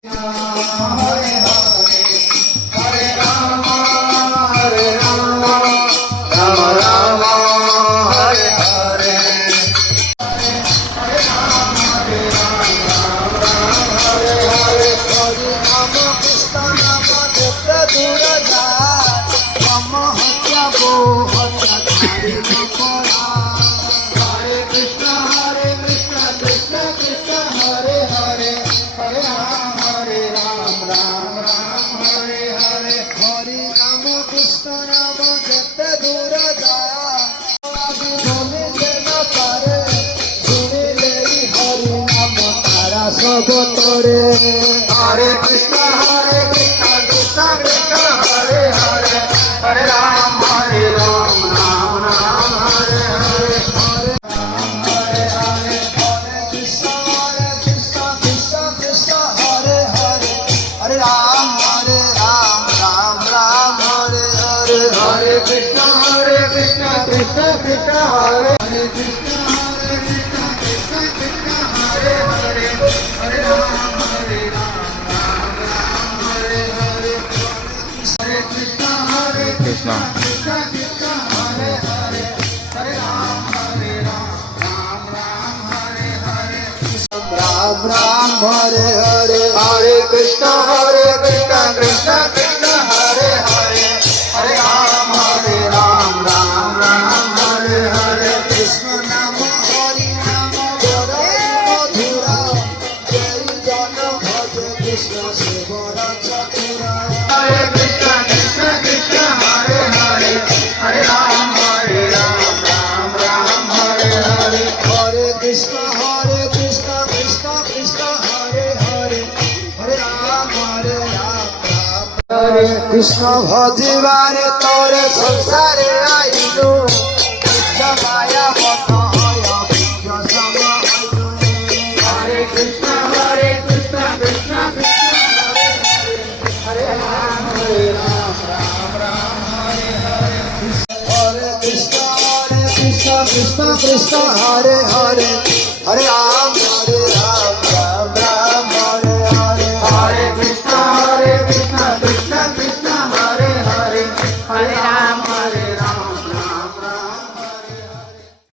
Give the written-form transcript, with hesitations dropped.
Hare Hare, Hare Rama, Rama Rama, Hare Hare. Hare Rama, Hare Hare. Hare Rama, Krishna Rama, Jatra Dura Jat, Rama Hatya Bo Hatya Kari Nukara. Hare Krishna, Krishna Krishna, Hare Hare, Hare Rama, Ram Ram, Hare Hare. Hare Rama, Krishna Rama, Jatra Dura Jat, Abhi Bhole Jana Pare, Sune Lei Hari Nama Tara Sabo Tore. Hare Krishna, Krishna Krishna, Hare Hare, Hare Ram, Ram Ram, Hare Hare. Hare Hare, Hare Krishna, Krishna Krishna, Hare Hare, Hare Ram, Ram Ram, Hare Hare. Hare Krishna, Krishna Krishna, Hare Hare Krishna, Krishna Krishna, Hare Hare, Hare Ram, Ram Hare Hare. Hare Krishna, Krishna Krishna, Hare Hare, Hare Ram, Ram Hare Hare. Ram Ram, Hare Hare. Hare Krishna, Krishna Krishna, Hare Hare, Hare Ram, Ram Hare Hare. Krishna Nama, Hari Nama, Jara Madhura, Jai Jana Bhaja Krishna Sevara Chatura. Hare Krishna, Krishna Hare Hare, Hare Ram, Ram Hare Hare. Hare Krishna, Krishna Krishna, Hare Hare, Hare Ram, Hare Krishna ভজিবারে তোরে সংসারে আইলু, ইচ্ছা মায়া মত হয় অভিজ্ঞ সমাইলু। হরে কৃষ্ণ, কৃষ্ণ কৃষ্ণ, হরে হরে, হরে রাম, রাম হরে হরে। হরে কৃষ্ণ, কৃষ্ণ কৃষ্ণ, হরে হরে, হরে রাম।